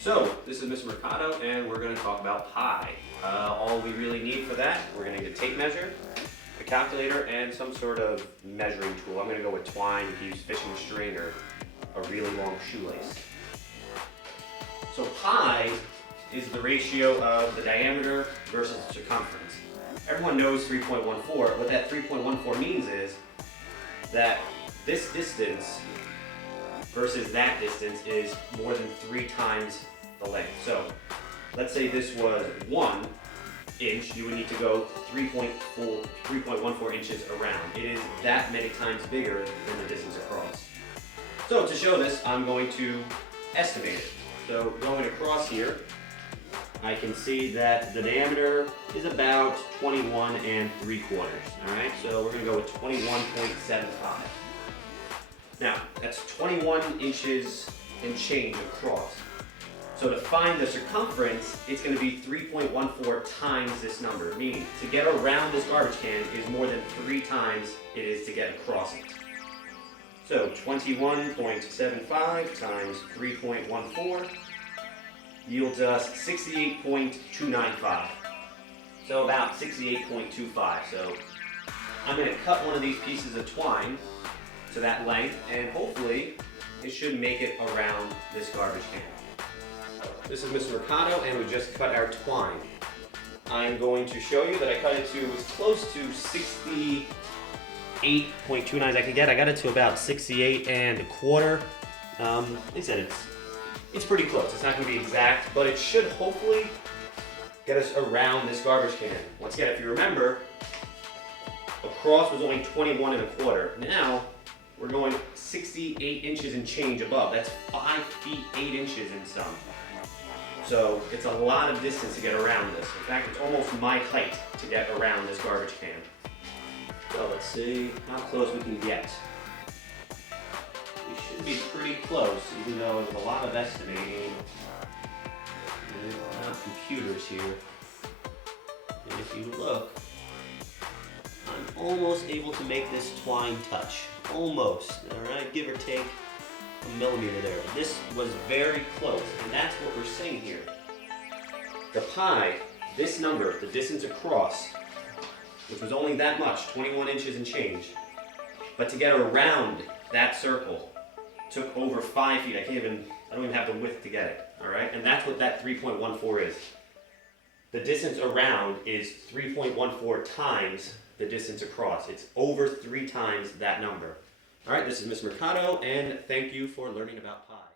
So, this is Mr. Mercado, and we're going to talk about pi. All we really need for that, we're going to need a tape measure, a calculator, and some sort of measuring tool. I'm going to go with twine. You can use fishing string or a really long shoelace. So pi is the ratio of the diameter versus the circumference. Everyone knows 3.14. What that 3.14 means is that this distance versus that distance is more than 3 times the length. So let's say this was 1 inch, you would need to go 3.14 inches around. It is that many times bigger than the distance across. So to show this, I'm going to estimate it. So going across here, I can see that the diameter is about 21 3/4. All right, so we're going to go with 21.75. Now, that's 21 inches and change across. So to find the circumference, it's going to be 3.14 times this number, meaning to get around this garbage can is more than 3 times it is to get across it. So 21.75 times 3.14 yields us 68.295. So about 68.25. So I'm going to cut one of these pieces of twine to that length, and hopefully it should make it around this garbage can. This is Mr. Mercado, and we just cut our twine. I'm going to show you that I cut it to as close to 68.29 as I can get. I got it to about 68 1/4. Like I said, it's pretty close. It's not going to be exact, but it should hopefully get us around this garbage can. Once again, if you remember, across was only 21 1/4. Now we're going 68 inches and change above. That's 5 feet 8 inches in some. So it's a lot of distance to get around this. In fact, it's almost my height to get around this garbage can. So let's see how close we can get. We should be pretty close, even though there's a lot of estimating. We're not computers here. And if you look, I'm almost able to make this twine touch. Almost, all right? Give or take a millimeter there. This was very close, and that's what we're saying here. The pi, this number, the distance across, which was only that much, 21 inches and change, but to get around that circle took over 5 feet. I don't even have the width to get it, all right? And that's what that 3.14 is. The distance around is 3.14 times the distance across. It's over 3 times that number. All right, this is Mr. Mercado, and thank you for learning about pi.